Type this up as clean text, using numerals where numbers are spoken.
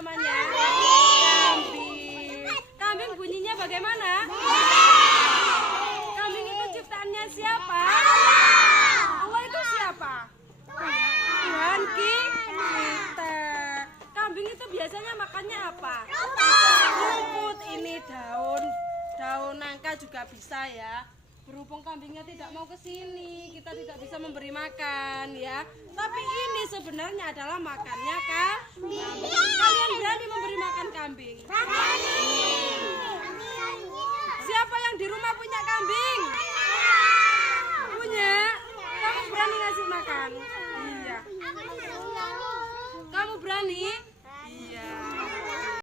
namanya? Kambing. Kambing bunyinya bagaimana? Kambing itu ciptaannya siapa? Allah itu siapa? Tuhan kita. Kambing itu biasanya makannya apa? Rumput. Ini daun nangka juga bisa ya. Berhubung kambingnya tidak mau ke sini, kita tidak bisa memberi makan ya. Tapi ini sebenarnya adalah makannya kambing. Kalian berani memberi makan kambing? Siapa yang di rumah punya kambing? Punya? Kamu berani ngasih makan? Iya. Kamu berani?